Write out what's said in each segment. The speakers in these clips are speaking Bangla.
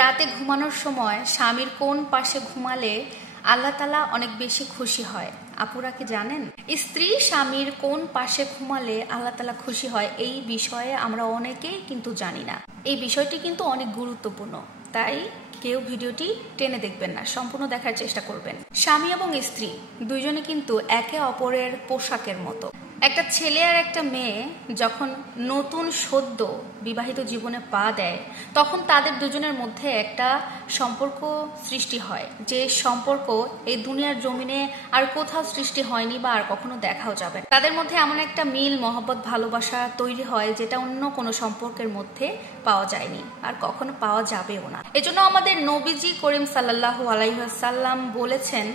রাতে ঘুমানোর সময় স্বামীর কোন পাশে ঘুমালে আল্লাহ তাআলা অনেক বেশি খুশি হয়? আপুরা কি জানেন? স্ত্রী স্বামীর কোন পাশে ঘুমালে আল্লাহ তাআলা খুশি হয়, এই বিষয়ে আমরা অনেকেই কিন্তু জানি না। এই বিষয়টি কিন্তু অনেক গুরুত্বপূর্ণ, তাই কেউ ভিডিওটি টেনে দেখবেন না, সম্পূর্ণ দেখার চেষ্টা করবেন। স্বামী এবং স্ত্রী দুইজনে কিন্তু একে অপরের পোশাকের মতো। একটা ছেলে আর একটা মেয়ে যখন নতুন সদ্য বিবাহিত জীবনে পা দেয়, তখন তাদের দুজনের মধ্যে একটা সম্পর্ক সৃষ্টি হয়, যে সম্পর্ক এই দুনিয়ার জমিনে আর কোথাও সৃষ্টি হয়নি বা আর কখনো দেখাও যাবে। তাদের মধ্যে এমন একটা মিল, মহব্বত, ভালোবাসা তৈরি হয় যেটা অন্য কোনো সম্পর্কের মধ্যে পাওয়া যায়নি আর কখনো পাওয়া যাবেও না। এজন্য আমাদের নবীজি করিম সাল্লাল্লাহু আলাইহি ওয়াসাল্লাম বলেছেন,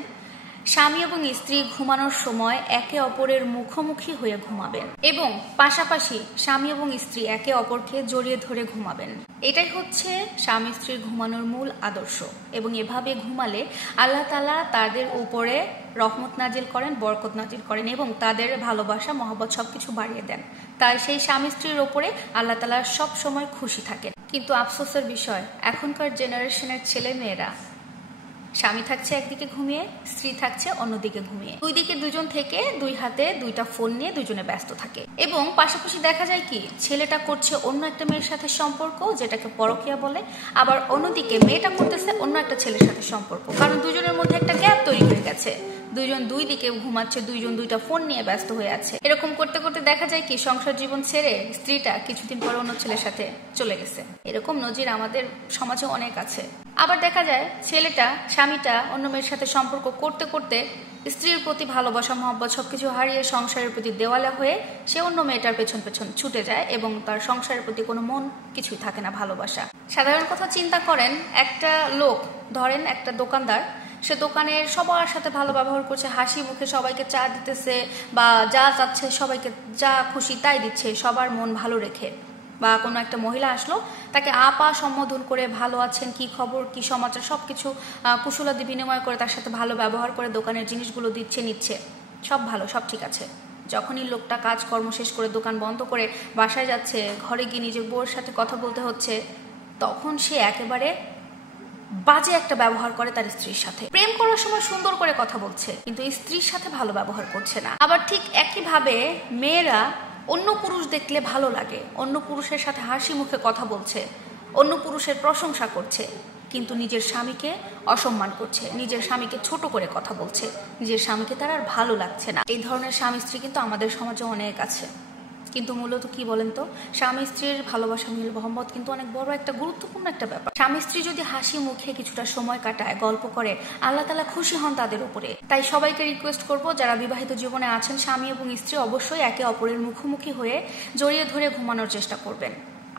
স্বামী এবং স্ত্রী ঘুমানোর সময় একে অপরের মুখোমুখি হয়ে ঘুমাবেন এবং পাশাপাশি স্বামী এবং স্ত্রী একে অপরকে জড়িয়ে ধরে ঘুমাবেন। এটাই হচ্ছে স্বামী স্ত্রীর ঘুমানোর মূল আদর্শ এবং এভাবে ঘুমালে আল্লাহ তাআলা তাদের উপরে রহমত নাজিল করেন, বরকত নাজিল করেন এবং তাদের ভালোবাসা, মহব্বত সবকিছু বাড়িয়ে দেন। তাই সেই স্বামী স্ত্রীর উপরে আল্লাহ তাআলা সব সময় খুশি থাকেন। কিন্তু আফসোসের বিষয়, এখনকার জেনারেশনের ছেলে মেয়েরা স্বামী থাকছে একদিকে ঘুমিয়ে, স্ত্রী থাকছে অন্যদিকে ঘুমিয়ে, দুই দিকে দুজন থেকে দুই হাতে দুইটা ফোন নিয়ে দুজনে ব্যস্ত থাকে এবং পাশাপাশি দেখা যায় কি ছেলেটা করছে অন্য একটা মেয়ের সাথে সম্পর্ক, যেটাকে পরকীয়া বলে, আবার অন্যদিকে মেয়েটা করতেছে অন্য একটা ছেলের সাথে সম্পর্ক। কারণ দুজনের মধ্যে একটা গ্যাপ তৈরি হয়ে গেছে, দুইজন দুই দিকে ঘুমাচ্ছে, দুইজন দুইটা ফোন নিয়ে ব্যস্ত হয়ে আছে। এরকম করতে করতে দেখা যায় কি সংসার জীবন ছেড়ে স্ত্রীটা কিছুদিন পর অন্য ছেলের সাথে চলে গেছে। এরকম নজির আমাদের সমাজে অনেক আছে। আবার দেখা যায় ছেলেটা, স্বামীটা অন্য মেয়ের সাথে সম্পর্ক করতে করতে স্ত্রীর প্রতি ভালোবাসা, মহব্বত সবকিছু হারিয়ে সংসারের প্রতি দেওয়ালা হয়ে সে অন্য মেয়েটার পেছন পেছন ছুটে যায় এবং তার সংসারের প্রতি কোনো মন কিছুই থাকে না, ভালোবাসা। সাধারণ কথা চিন্তা করেন, একটা লোক, ধরেন একটা দোকানদার, সে দোকানের সবার সাথে ভালো ব্যবহার করছে, হাসি মুখে সবাইকে চা দিতেছে বা যা চাচ্ছে সবাইকে যা খুশি তাই দিচ্ছে, সবার মন ভালো রেখে। বা কোনো একটা মহিলা আসলো, তাকে আপা সম্বোধন করে, ভালো আছেন, কি খবর, কি সমাচার, সবকিছু কুশলাদি বিনিময় করে তার সাথে ভালো ব্যবহার করে দোকানের জিনিসগুলো দিচ্ছে, নিচ্ছে, সব ভালো, সব ঠিক আছে। যখনই লোকটা কাজকর্ম শেষ করে দোকান বন্ধ করে বাসায় যাচ্ছে, ঘরে গিয়ে নিজের বউয়ের সাথে কথা বলতে হচ্ছে, তখন সে একেবারে বাজে একটা ব্যবহার করে তার স্ত্রীর সাথে। প্রেম করার সময় সুন্দর করে কথা বলছে, কিন্তু স্ত্রীর সাথে ভালো ব্যবহার করছে না। আবার ঠিক একইভাবে মেয়েরা অন্য পুরুষ দেখলে ভালো লাগে, অন্য পুরুষের সাথে হাসি মুখে কথা বলছে, অন্য পুরুষের প্রশংসা করছে, কিন্তু নিজের স্বামীকে অসম্মান করছে, নিজের স্বামীকে ছোট করে কথা বলছে, নিজের স্বামীকে তার আর ভালো লাগছে না। এই ধরনের স্বামী স্ত্রী কিন্তু আমাদের সমাজে অনেক আছে। কিন্তু মূলত কি বলেন তো, স্বামী স্ত্রীর ভালোবাসা, মিল, মহব্বত কিন্তু অনেক বড় একটা গুরুত্বপূর্ণ একটা ব্যাপার। স্বামী স্ত্রী যদি হাসি মুখে কিছুটা সময় কাটায়, গল্প করে, আল্লাহ তাআলা খুশি হন তাদের উপরে। তাই সবাইকে রিকোয়েস্ট করব, যারা বিবাহিত জীবনে আছেন, স্বামী এবং স্ত্রী অবশ্যই একে অপরের মুখোমুখি হয়ে জড়িয়ে ধরে ঘুমানোর চেষ্টা করবেন।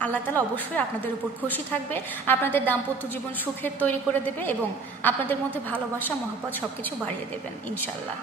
আল্লাহ তাআলা অবশ্যই আপনাদের উপর খুশি থাকবে, আপনাদের দাম্পত্য জীবন সুখের তৈরি করে দেবে এবং আপনাদের মধ্যে ভালোবাসা, মহব্বত সবকিছু বাড়িয়ে দেবেন ইনশাআল্লাহ।